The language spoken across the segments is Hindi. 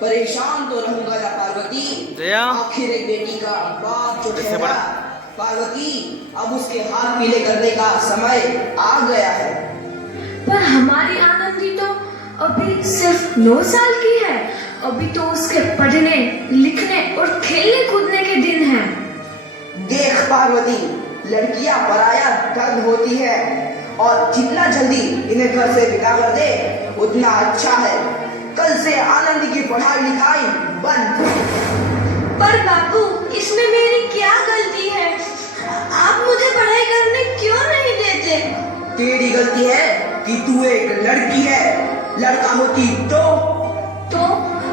परेशान तो रहूंगा ना पार्वती। जया आखिर एक बेटी का बाप जो इससे ठहरा। बड़ा। पार्वती अब उसके हाथ पीले करने का समय आ गया है। पर हमारी आनंदी तो अभी सिर्फ 9 साल की है। अभी तो उसके पढ़ने लिखने और खेलने कूदने के दिन हैं। देख पार्वती, लड़कियां पराया धन होती है और जितना जल्दी इन्हें घर से विदा कर दे उतना अच्छा है। कल से आनंद की पढ़ाई लिखाई बंद। पर बापू, इसमें मेरी क्या गलती है? आप मुझे पढ़ाई करने क्यों नहीं देते? तेरी गलती है कि तू एक लड़की है। लड़का होती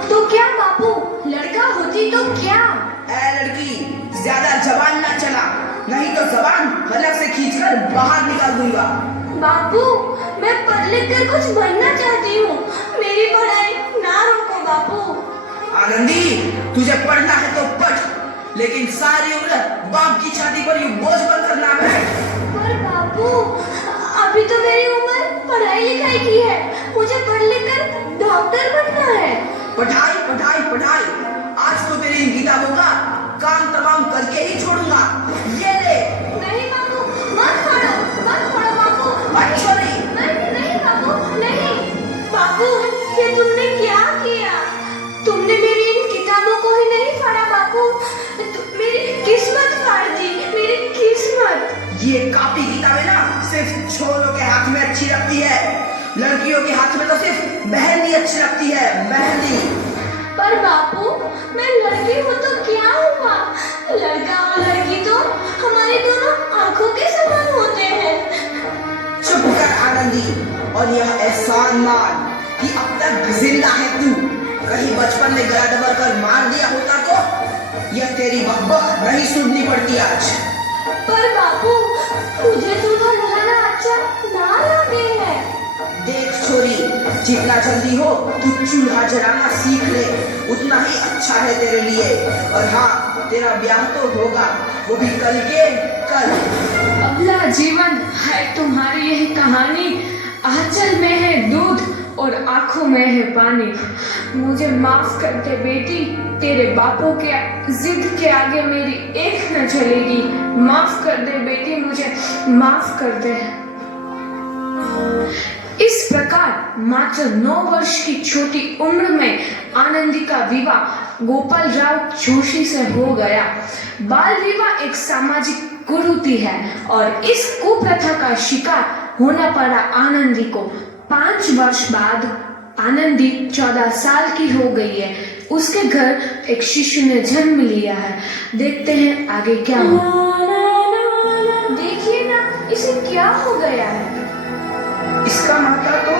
तो क्या बापू? लड़का होती तो क्या? ऐ लड़की, ज्यादा जबान ना चला, नहीं तो जबान हलक से खींचकर बाहर निकाल दूंगा। बापू, मैं पढ़ लिख कर कुछ बनना चाहती हूँ। मेरी पढ़ाई ना रोको बापू। आनंदी, तुझे पढ़ना है तो पढ़, लेकिन सारी उम्र बाप की छाती पर यूं बोझ बनकर ना बैठ। पर बापू, अभी तो मेरी उम्र पढ़ाई लिखाई की है। मुझे पढ़ लिख कर डॉक्टर बनना है। पढ़ाई पढ़ाई पढ़ाई, आज तो तेरी इन किताबों का काम तमाम करके ही छोड़ूंगा। ये ले। नहीं बापू, मत छोड़ो बापू। छोड़ी। नहीं बापू, नहीं। बापू, ये तुमने क्या किया? तुमने मेरी इन किताबों को ही नहीं फाड़ा बापू, मेरी किस्मत फाड़ दी, मेरी किस्मत। ये कॉपी किताबें ना सिर्फ छोरों के हाथ में अच्छी लगती है। लड़कियों के हाथ में तो सिर्फ मेहंदी अच्छी लगती है, मेहंदी। पर बापू, मैं लड़की हूँ तो क्या हुआ? लड़का और लड़की तो हमारी दोनों आंखों के समान होते हैं। चुप कर आनंदी, और यह एहसान मान कि अब तक जिंदा है तू। कहीं बचपन में गला दबा कर मार दिया होता तो यह तेरी बकबक नहीं सुननी पड़ती आज। पर बापू, मुझे चूल्हा जलाना अच्छा ना लगे है। देख छोरी, जितना जल्दी हो तू चूल्हा जलाना सीख ले, उतना ही अच्छा है तेरे लिए। और हाँ, तेरा ब्याह तो होगा, वो भी कल के कल। अगला जीवन है तुम्हारी यही कहानी। आंचल में है दूध और आंखों में है पानी। मुझे माफ कर दे बेटी, तेरे बापों के जिद के आगे मेरी एक न चलेगी। माफ कर दे बेटी, मुझे माफ कर दे। इस प्रकार मात्र 9 वर्ष की छोटी उम्र में आनंदी का विवाह गोपाल राव जोशी से हो गया। बाल विवाह एक सामाजिक कुरीति है और इस कुप्रथा का शिकार होना पड़ा आनंदी को। 5 वर्ष बाद आनंदी 14 साल की हो गई है। उसके घर एक शिशु ने जन्म लिया है। देखते हैं आगे क्या हुआ। देखिए ना, इसे क्या हो गया है? इसका माथा तो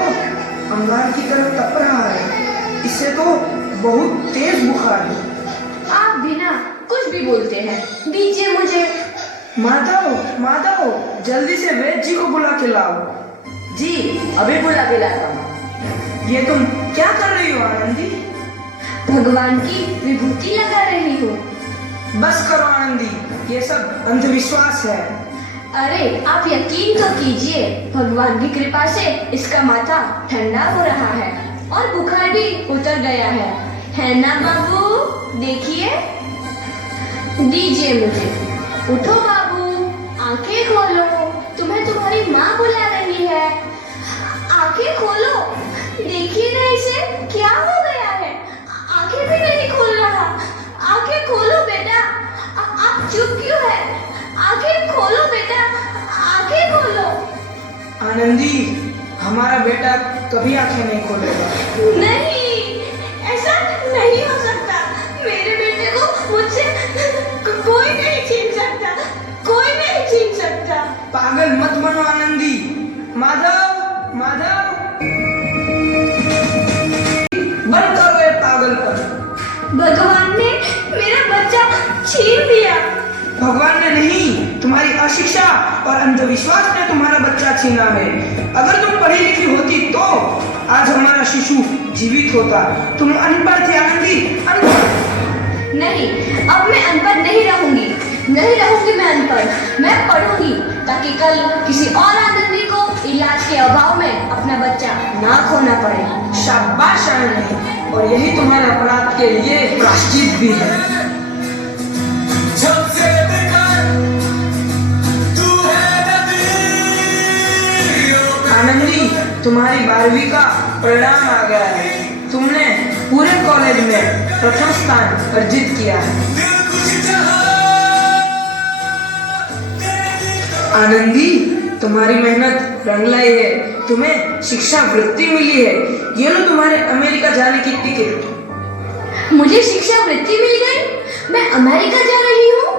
अंगार की तरफ तप रहा है। इससे तो बहुत तेज बुखार है। आप बिना कुछ भी बोलते हैं, दीजिए मुझे। माधव, जल्दी से वैद्य जी को बुला के लाओ। जी, अभी बुला के लाता हूँ। ये तुम क्या कर रही हो आनंदी? भगवान की विभूति लगा रही हूँ। बस करो आनंदी, ये सब अंधविश्वास है। अरे आप यकीन तो कीजिए, भगवान की कृपा से इसका माथा ठंडा हो रहा है और बुखार भी उतर गया है ना बाबू? देखिए, दीजिए मुझे। उठो बाबू, आंखें खोलो, तुम्हें तुम्हारी माँ बुला रही है। आंखें खोलो, देखिए ना इसे क्या हो गया है। आंखें भी नहीं खोल रहा। आंखें खोलो बेटा। आप चुप क्यों है? आंखें खोलो बेटा, आंखें खोलो। आनंदी, हमारा बेटा कभी आंखें नहीं खोलेगा। नहीं, ऐसा नहीं हो सकता। मेरे बेटे को मुझसे कोई नहीं छीन सकता, कोई नहीं छीन सकता। पागल मत बनो आनंदी। माधव, बंद करो ये पागलपन। भगवान ने मेरा बच्चा छीन लिया। भगवान ने नहीं, तुम्हारी अशिक्षा और अंधविश्वास ने तुम्हारा बच्चा छीना है। अगर तुम पढ़ी लिखी होती तो आज हमारा शिशु जीवित होता। तुम अनपढ़ थे आनंदी, अनपढ़। नहीं, अब मैं अनपढ़ नहीं रहूंगी मैं अनपढ़। मैं पढ़ूंगी ताकि कल किसी और आनंदी को इलाज के अभाव में अपना बच्चा ना खोना पड़े। शाबाश आनंदी, और यही तुम्हारे अपराध के लिए प्रायश्चित भी है। आनंदी, तुम्हारी 12वीं का परिणाम आ गया है। तुमने पूरे कॉलेज में प्रथम स्थान अर्जित किया है। आनंदी, तुम्हारी मेहनत रंग लाई है। तुम्हें शिक्षा वृत्ति मिली है। ये लो तुम्हारे अमेरिका जाने की टिकट। मुझे शिक्षा वृत्ति मिल गई, मैं अमेरिका जा रही हूँ।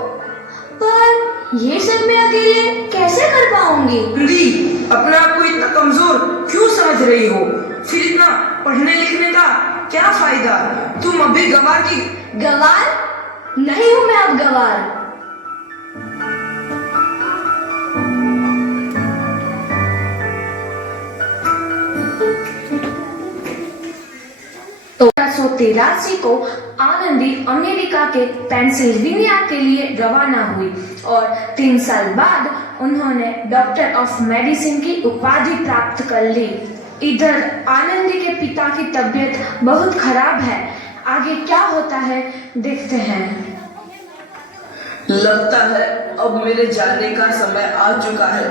पर ये सब मैं अकेले कैसे कर पाऊंगी? आनंदी, अपने आप को इतना कमजोर क्यों समझ रही हो? फिर इतना पढ़ने लिखने का क्या फायदा? तुम अभी गवार की गवार नहीं हूँ मैं अब गवार। तो 1883 को आनंदी अमेरिका के पेंसिल्वेनिया के लिए रवाना हुई और 3 साल बाद उन्होंने डॉक्टर ऑफ मेडिसिन की उपाधि प्राप्त कर ली। इधर आनंदी के पिता की तबीयत बहुत खराब है। आगे क्या होता है देखते हैं। लगता है अब मेरे जाने का समय आ चुका है।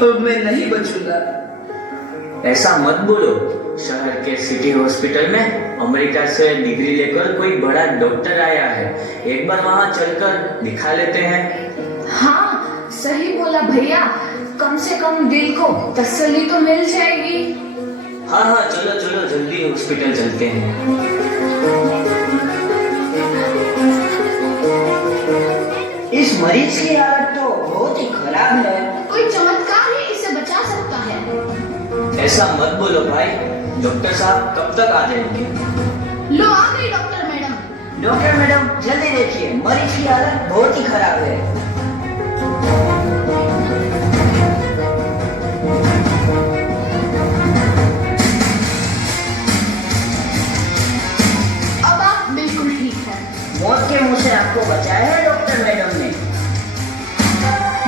अब मैं नहीं बचूंगा। ऐसा मत बोलो। शहर के सिटी हॉस्पिटल में अमेरिका से डिग्री लेकर कोई बड़ा डॉक्टर आया है। एक बार वहां चलकर दिखा लेते हैं। हाँ, सही बोला भैया। कम से कम दिल को तसल्ली तो मिल जाएगी। हाँ हाँ, चलो चलो जल्दी हॉस्पिटल चलते हैं। इस मरीज की हालत तो बहुत ही खराब है। कोई चमत्कार ही इसे बचा सकता है। ऐसा मत बोलो भाई। डॉक्टर साहब कब तक आ जाएंगे? लो आ गई डॉक्टर मैडम। डॉक्टर मैडम, जल्दी देखिए, मरीज की हालत बहुत ही खराब है। अब आप बिल्कुल ठीक हैं। मौत के मुंह से आपको बचाया है डॉक्टर मैडम ने।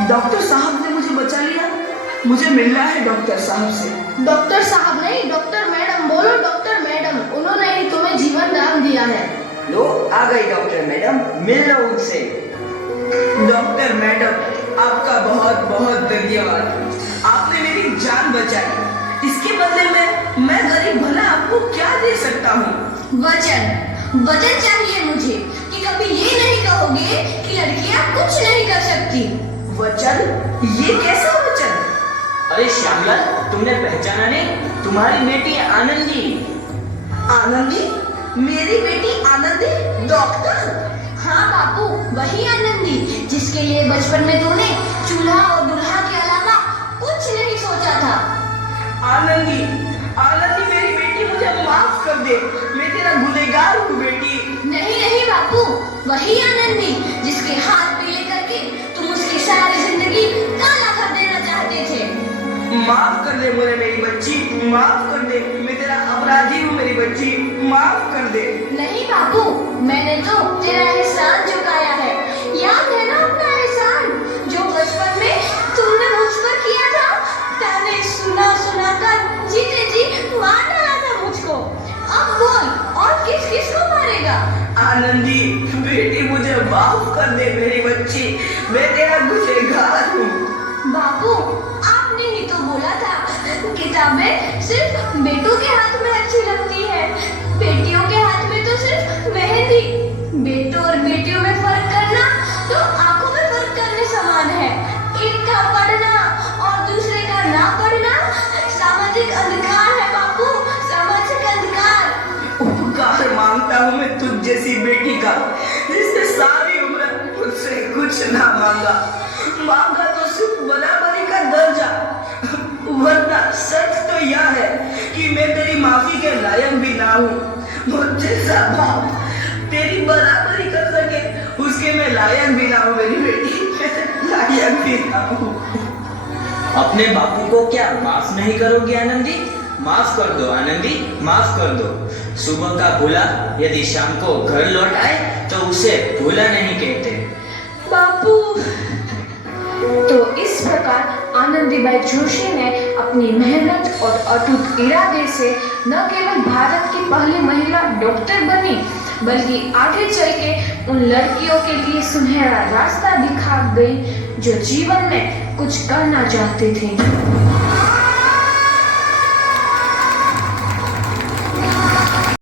डॉक्टर साहब ने मुझे बचा लिया। मुझे मिलना है डॉक्टर साहब से। डॉक्टर साहब नहीं, डॉक्टर मैडम बोलो। डॉक्टर मैडम, उन्होंने ही तुम्हें जीवन दान दिया है। लो आ गई डॉक्टर मैडम, मिल लो उनसे। डॉक्टर मैडम, आपका बहुत बहुत धन्यवाद। आपने मेरी जान बचाई। इसके बदले में मैं गरीब भला आपको क्या दे सकता हूँ? वचन, वचन चाहिए मुझे कि कभी ये नहीं कहोगे कि लड़कियां कुछ नहीं कर सकती। वचन? ये कैसा वचन? अरे श्यामलाल, तुमने पहचाना नहीं? तुम्हारी बेटी आनंदी। आनंदी? मेरी बेटी आनंदी डॉक्टर? हाँ बापू, वही आनंदी जिसके लिए बचपन में तूने चूल्हा और दुल्हा के अलावा कुछ नहीं सोचा था। आनंदी, आनंदी मेरी बेटी, मुझे माफ कर दे। मैं तेरा गुनहगार हूँ बेटी। नहीं नहीं बापू, वही आनंदी जिसके हाथ पीले करके तुम उसकी सारी जिंदगी काला कर देना चाहते थे। माफ कर दे मुझे मेरी बच्ची, माफ कर दे। मैं तेरा अपराधी हूँ मेरी बच्ची, माफ कर दे। नहीं बापू, मैंने तो तेरा एहसान चुकाया है। याद है ना अपना एहसान जो बचपन में तुमने मुझ पर किया था? ताने सुना सुना कर जीते जी मार डाला था मुझको। अब बोल, और किस किस को मारेगा? आनंदी बेटी, मुझे माफ कर दे मेरी बच्ची। मैं तेरा गुनहगार हूँ। बापू, आपने ही तो बोला था किताबें सिर्फ बेटों के हाथ में अच्छी लगती है, बेटियों के हाथ में तो सिर्फ मेहंदी। बेटों और बेटियों में फर्क करना तो आंखों में फर्क करने समान है। एक का पढ़ना और दूसरे का ना पढ़ना सामाजिक अंधकार है बापू, सामाजिक अंधकार। उपकार मांगता हूँ मैं तुझ जैसी बेटी का, जिसने सारी उम्र मुझसे कुछ ना मांगा। मांगा तो सिर्फ बराबरी का दर्जा। वरना सच तो यह है कि मैं तेरी माफी के लायक भी ना हूँ। मुझ जैसा बाप तेरी बराबरी कर सके, उसके मैं लायक भी ना हूँ मेरी बेटी, लायक भी ना हूँ। अपने बापू को क्या माफ नहीं करोगी आनंदी? माफ कर दो आनंदी, माफ कर दो। सुबह का भूला यदि शाम को घर लौट आए तो उसे भूला नहीं कहते। बापू, तो इस प्रकार आनंदीबाई जोशी ने अपनी मेहनत और अटूट इरादे से न केवल भारत की पहली महिला डॉक्टर बनी, बल्कि आगे चल के उन लड़कियों के लिए सुनहरा रास्ता दिखा गई जो जीवन में कुछ करना चाहती थी।